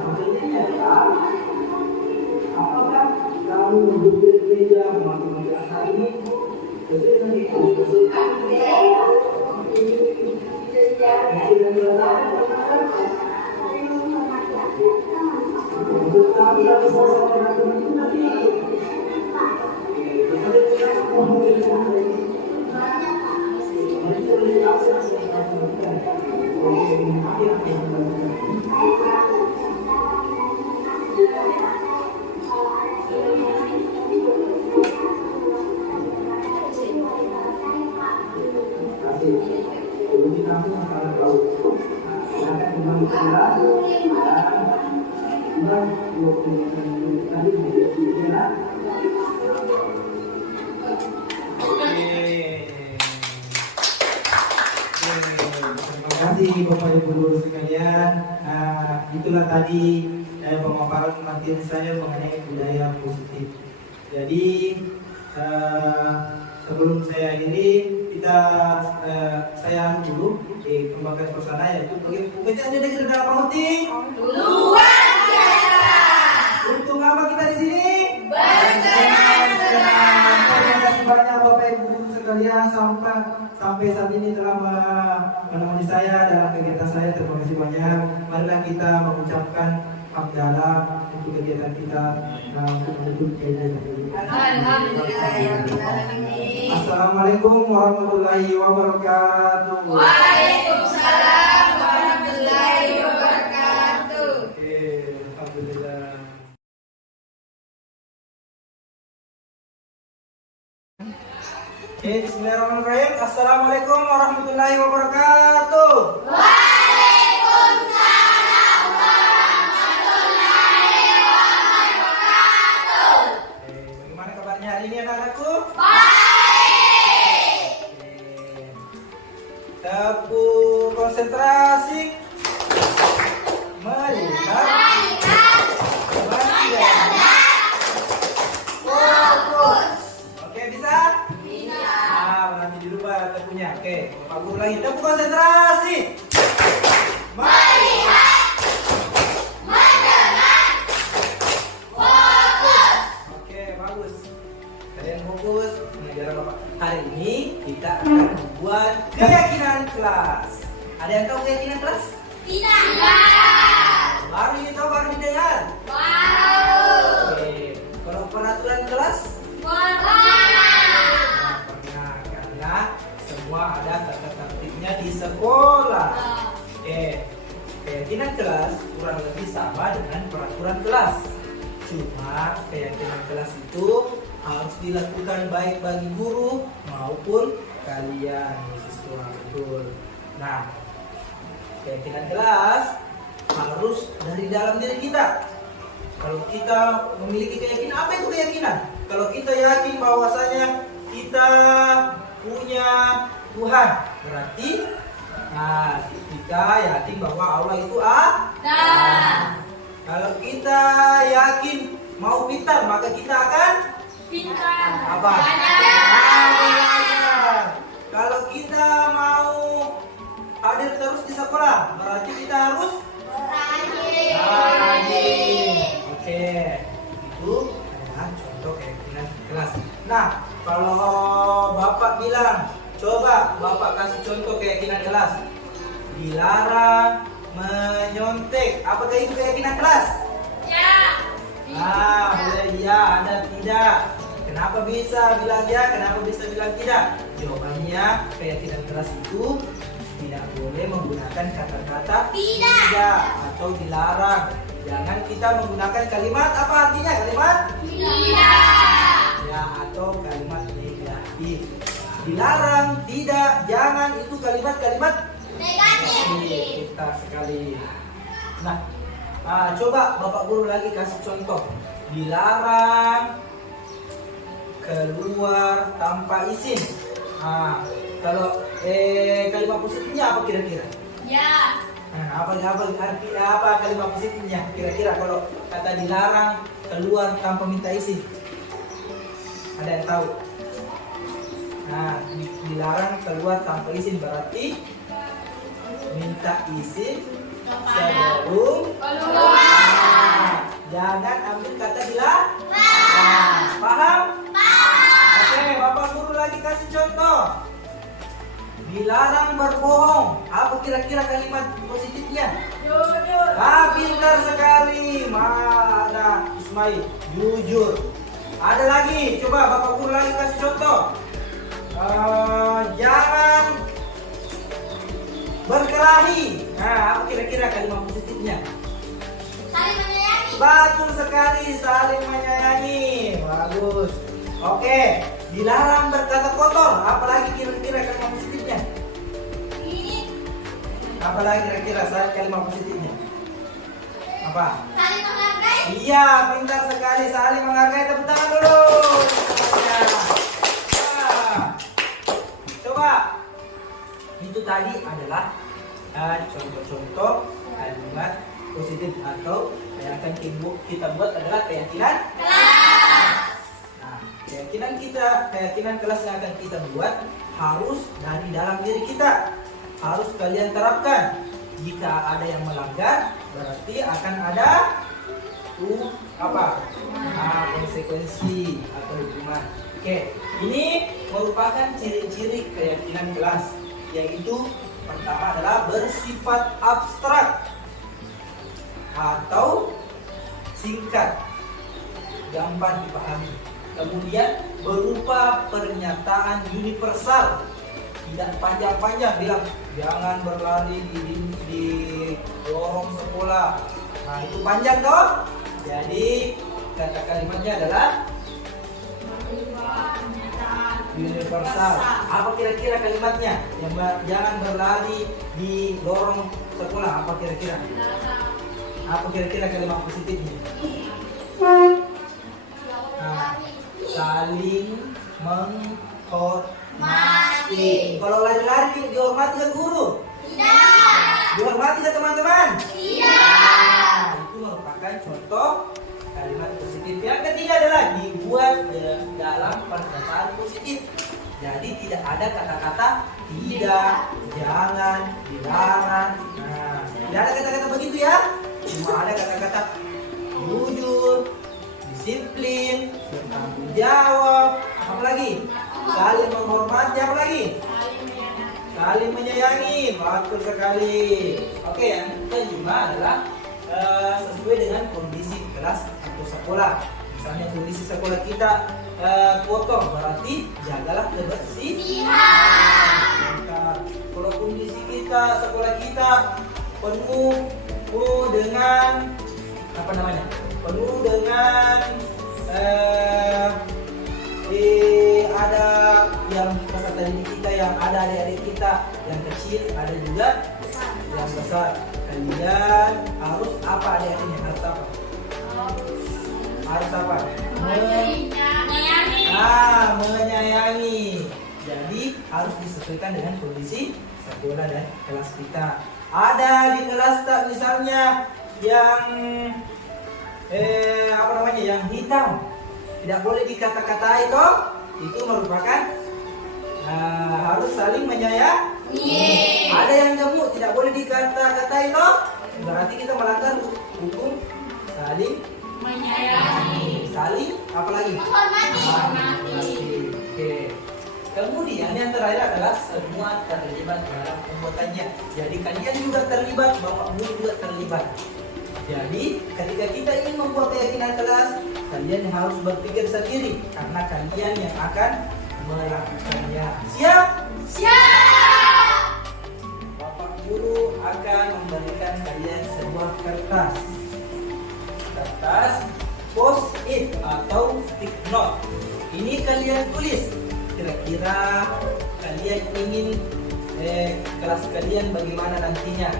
pertanyaannya adalah, apakah kamu bekerja melakukan hal ini sesuai dengan Terima kasih Bapak Ibu guru sekalian. Itulah tadi pemaparan materi saya mengenai budaya positif. Jadi sebelum saya akhiri, saya dulu pembangkit suasana, yaitu pekerjaan dari negara penting. Luar biasa. Untuk apa kita di sini? Bersenang-senang. Terima kasih banyak Bapak Ibu guru sekalian sampai saat ini telah menemani saya dalam kegiatan saya. Terima kasih banyak. Marilah kita mengucapkan hamdalah untuk kegiatan kita untuk menutup kegiatan ini. Assalamualaikum warahmatullahi wabarakatuh. Waalaikumsalam warahmatullahi wabarakatuh. Oke, alhamdulillah. Oke, bismillahirrahmanirrahim. Assalamualaikum warahmatullahi wabarakatuh. Waalaikumsalam warahmatullahi wabarakatuh. Oke, bagaimana kabarnya hari ini anak-anakku? Baik. Oke. Tepu konsentrasi. Melihat. Mendengar. Fokus. Oke, bisa? Nanti dirubah tepunya. Oke, Bapak Guru lagi. Tepu konsentrasi. Melihat. Mendengar. Fokus. Oke, bagus. Kalian fokus mengajar Bapak. Hari ini kita akan membuat keyakinan kelas. Ada yang tahu keyakinan kelas? Tidak. Baru ini tahu, baru didengar. Wow. Oke. Kalau peraturan kelas? Pernah. Pernah, karena semua ada tata tertibnya di sekolah. Oke. Keyakinan kelas kurang lebih sama dengan peraturan kelas. Cuma keyakinan kelas itu harus dilakukan baik bagi guru maupun kalian siswa. Betul. Nah, keyakinan kelas harus dari dalam diri kita. Kalau kita memiliki keyakinan, apa itu keyakinan? Kalau kita yakin bahwasanya kita punya Tuhan, berarti kita yakin bahwa Allah itu ada. Kalau kita yakin mau pintar, maka kita akan Pintar. apa? Belajar. Kalau kita mau hadir terus di sekolah, berarti kita harus rajin. Oke, itu adalah contoh keyakinan kelas. Nah, kalau Bapak bilang, coba Bapak kasih contoh keyakinan kelas. Dilarang menyontek. Apakah itu keyakinan kelas? Ya. Boleh ya, ada tidak. Kenapa bisa bilang ya, kenapa bisa bilang tidak? Jawabannya, keyakinan kelas itu tidak boleh menggunakan kata-kata tidak atau dilarang. Jangan kita menggunakan kalimat, apa artinya kalimat? Tidak. Ya, atau kalimat negatif. Dilarang, tidak, jangan, itu kalimat-kalimat Negatif. kita sekali. Nah, coba Bapak Guru lagi kasih contoh. Dilarang keluar tanpa izin. Kalau kalimat positifnya apa kira-kira? Ya. Apa kalimat positifnya kira-kira kalau kata dilarang keluar tanpa minta izin? Ada yang tahu? Dilarang keluar tanpa izin berarti minta izin sebelum Keluar. Dilarang berbohong. Apa kira-kira kalimat positifnya? Jujur. Pintar sekali. Ada Ismail. Jujur. Ada lagi. Coba Bapak Guru lagi kasih contoh. Jangan berkelahi. Nah, apa kira-kira kalimat positifnya? Saling menyayangi. Betul sekali, saling menyayangi. Bagus. Oke, dilarang berkata kotor. Apalagi kira-kira kalimat positifnya? Ini Apalagi kira-kira kalimat positifnya? Apa? saling menghargai. Iya, pintar sekali, saling menghargai. Tepuk tangan dulu. Ya. Coba. Itu tadi adalah contoh-contoh kalimat positif atau yang akan kita buat adalah keyakinan kelas. Nah, keyakinan kelas yang akan kita buat harus dari dalam diri kita. Harus kalian terapkan. Jika ada yang melanggar, berarti akan ada konsekuensi atau hukuman. Oke, ini merupakan ciri-ciri keyakinan kelas, yaitu pertama adalah bersifat abstrak atau singkat, gampang dipahami. Kemudian berupa pernyataan universal, tidak panjang-panjang bilang jangan berlari di lorong sekolah. Nah, itu panjang toh. Jadi kata kalimatnya adalah universal. Apa kira-kira kalimatnya? Yang jangan berlari di lorong sekolah. Apa kira-kira? Apa kira-kira kalimat positifnya? Nah, saling menghormati. Kalau lari-lari dihormati kan guru? Tidak. Dihormati kan teman-teman? Tidak. Itu merupakan contoh kalimat positif. Yang ketiga adalah dibuat dalam pernyataan positif. Jadi tidak ada kata-kata tidak, jangan, dilarang. Nah, tidak ada kata-kata begitu ya. Cuma ada kata-kata jujur, disiplin, bertanggung jawab, apa lagi? Saling menghormati, apa lagi? Saling menyayangi, betul sekali. Oke, yang kelima adalah sesuai dengan kondisi kelas atau sekolah. Misalnya kondisi sekolah kita kotor, berarti jagalah kebersihan. Kalau kondisi sekolah kita penuh dengan penuh dengan ada yang peserta didik kita, yang ada adik-adik kita yang kecil, ada juga yang besar. Kalian harus apa adik-adiknya? Harus apa? Harus apa? Menyayangi. Jadi harus disesuaikan dengan kondisi sekolah dan kelas kita. Ada di kelas tak misalnya yang yang hitam, tidak boleh dikata-katai toh. Itu merupakan harus saling menyayangi. Ada yang gemuk, tidak boleh dikata-katai toh. Berarti kita melanggar hukum saling menyayangi. Saling apalagi? Menghormati. Oke. Kemudian yang terakhir adalah semua terlibat dalam pembuatannya. Jadi kalian juga terlibat, Bapak Guru juga terlibat. Jadi ketika kita ingin membuat keyakinan kelas, kalian harus berpikir sendiri karena kalian yang akan melakukannya. Siap? Siap. Bapak Guru akan memberikan kalian sebuah kertas post-it atau stick note. Ini kalian tulis. Kira-kira kalian ingin kelas kalian bagaimana nantinya?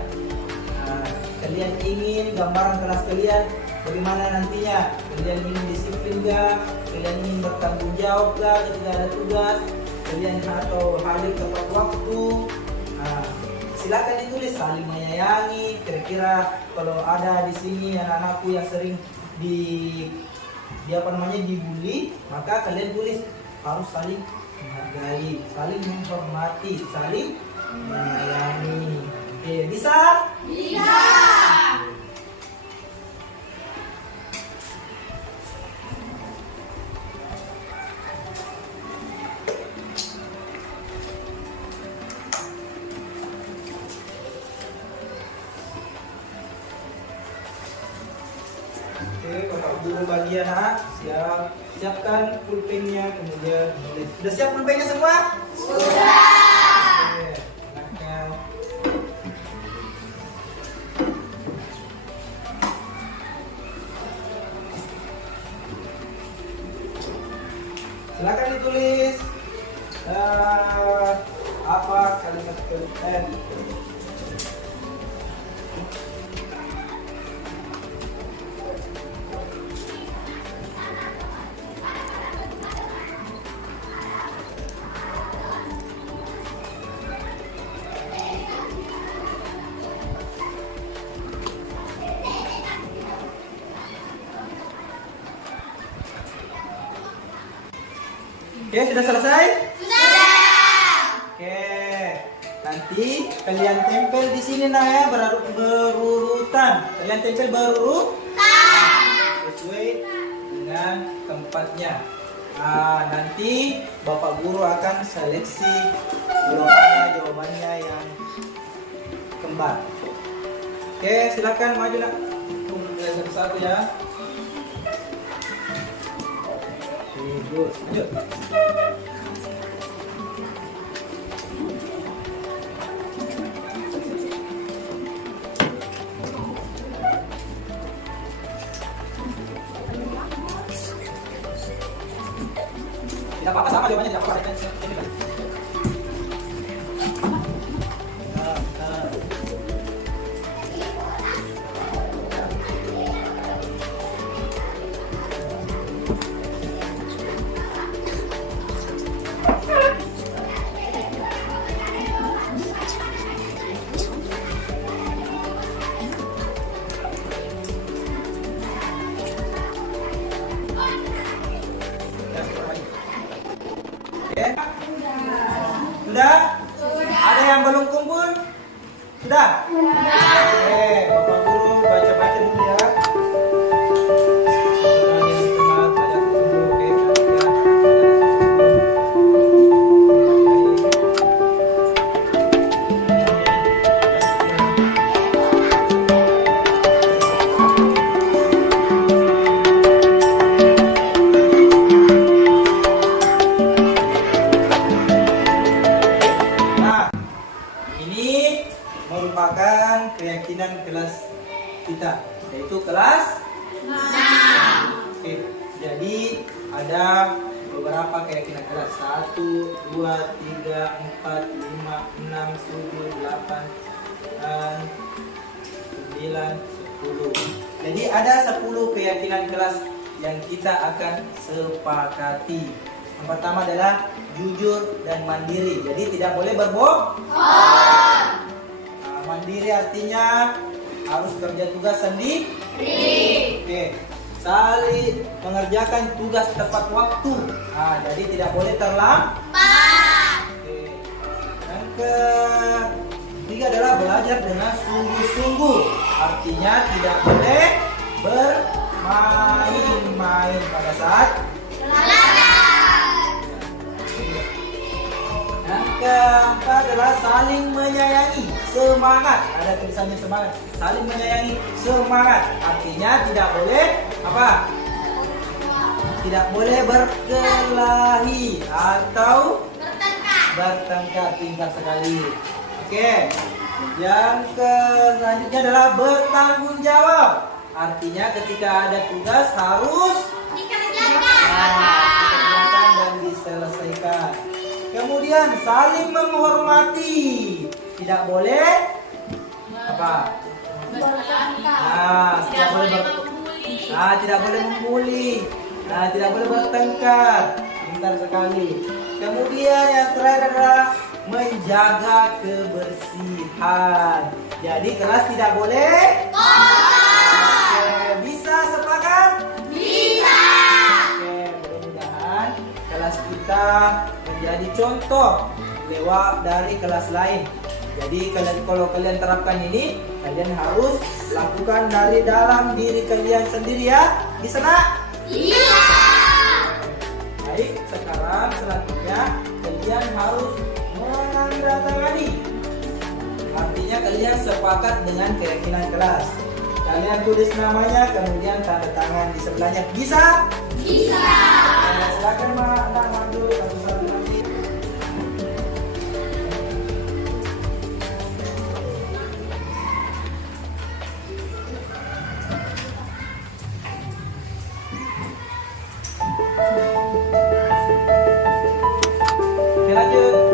Kalian ingin gambaran kelas kalian bagaimana nantinya? Kalian ingin disiplin gak? Kalian ingin bertanggung jawab gak ketika ada tugas? Kalian atau hadir tepat waktu? Silakan ditulis. Saling menyayangi. Kira-kira kalau ada di sini anak-anakku yang sering dibully, maka kalian tulis harus saling menghargai, saling menghormati, saling menyayangi. Oke, bisa? Bisa. Oke, Bapak Guru bagi anak. Siapkan pulpennya, kemudian menulis. Sudah siap pulpennya semua? Sudah. Oke, anaknya. Silakan ditulis apa kalimat pulpen. Oke, sudah selesai? Sudah. Oke, nanti kalian tempel di sini nah ya, berurutan. Kalian tempel berurutan sesuai dengan tempatnya. Nah, nanti Bapak Guru akan seleksi jawabannya yang kembar. Oke, silakan maju nak. Satu-satu ya. Terus, lanjut. Tidak apa-apa, sama jawabannya, tidak apa-apa. Sudah? Ada yang belum kumpul? Sudah? Oke, Bapak Guru baca-baca dulu ya. Merupakan keyakinan kelas kita, yaitu kelas 6. Oke, jadi ada beberapa keyakinan kelas 1, 2, 3, 4, 5, 6, 7, 8, 9, 10. Jadi ada 10 keyakinan kelas yang kita akan sepakati. Yang pertama adalah jujur dan mandiri. Jadi tidak boleh berbohong. Mandiri artinya harus kerja tugas sendiri. Oke. Saling mengerjakan tugas tepat waktu. Jadi tidak boleh terlambat. Oke. Yang ketiga adalah belajar dengan sungguh-sungguh. Artinya tidak boleh bermain-main pada saat yang keempat adalah saling menyayangi. Semangat, ada tulisannya semangat. Saling menyayangi, semangat. Artinya tidak boleh apa? Tidak boleh berkelahi atau bertengkar tingkat sekali. Oke. Yang selanjutnya adalah bertanggung jawab. Artinya ketika ada tugas harus dikerjakan dan diselesaikan. Kemudian saling menghormati. Tidak boleh apa? Tidak boleh membuli. Tidak boleh bertengkar. Pintar sekali. Kemudian yang terakhir adalah menjaga kebersihan. Jadi kelas tidak boleh kotor. Bisa sepakat? Bisa. Oke, mudah-mudahan kelas kita menjadi contoh lewat dari kelas lain. Jadi kalau kalian terapkan ini, kalian harus lakukan dari dalam diri kalian sendiri ya. Bisa nak? Iya. Baik, sekarang selanjutnya kalian harus menandatangani. Artinya kalian sepakat dengan keyakinan kelas. Kalian tulis namanya, kemudian tanda tangan di sebelahnya. Bisa? Bisa. Silakan anak maju satu-satu nanti. Oke, lanjut.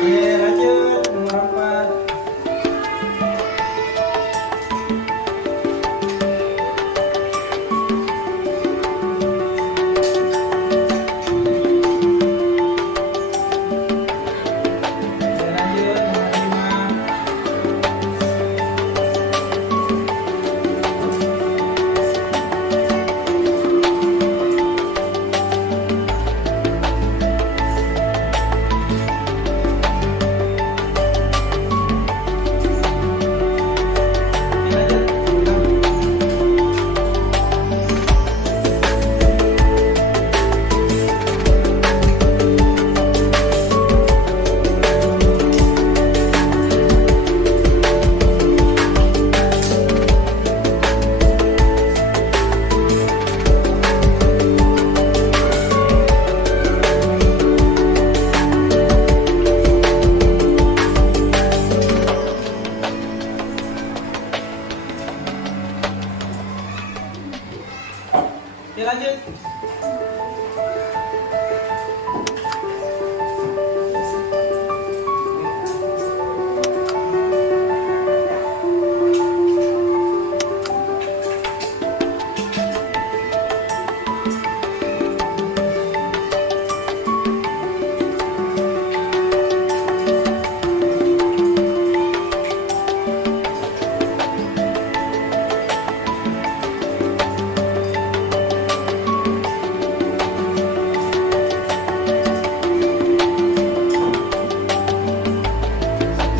Oke, lanjut. Nomor 4. Oke, lanjut. Nomor 5. Oke, lanjut. Oke, lanjut.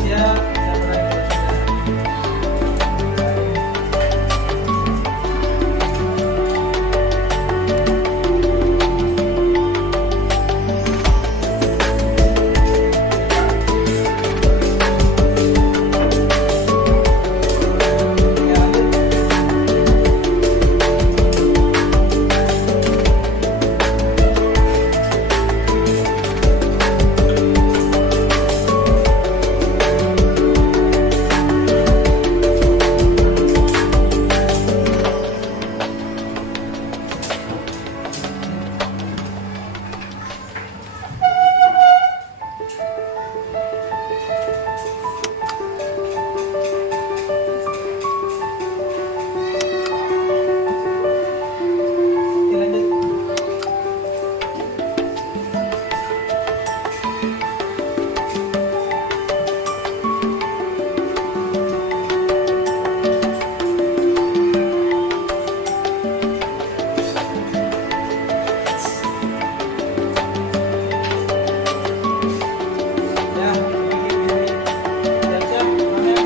Siap, siapa lagi? Oke, lanjut. Oke, lanjut. Ya, siap-siap. Amin.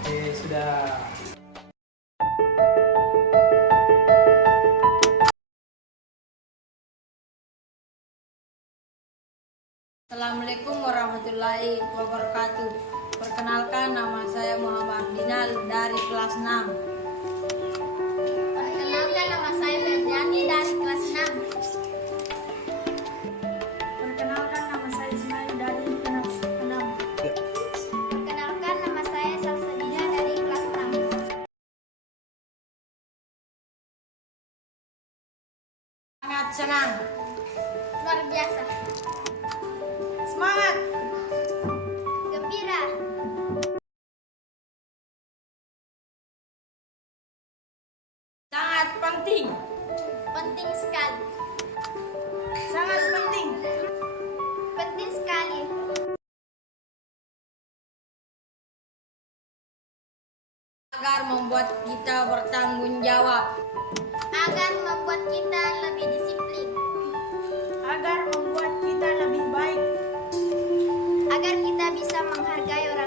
Oke, sudah. Assalamualaikum warahmatullahi wabarakatuh. Perkenalkan Perkenalkan, nama saya Muhammad Dinal dari kelas 6. Perkenalkan, nama saya Febriani dari kelas 6. Perkenalkan, nama saya Ismail dari kelas 6. Perkenalkan, nama saya Salsabila dari kelas 6. Sangat senang. Luar biasa. Semangat. Gembira. Sangat penting. Penting sekali. Sangat penting. Penting sekali. Agar membuat kita bertanggung jawab. Agar membuat kita lebih disiplin. Agar membuat kita lebih baik. Agar kita bisa menghargai orang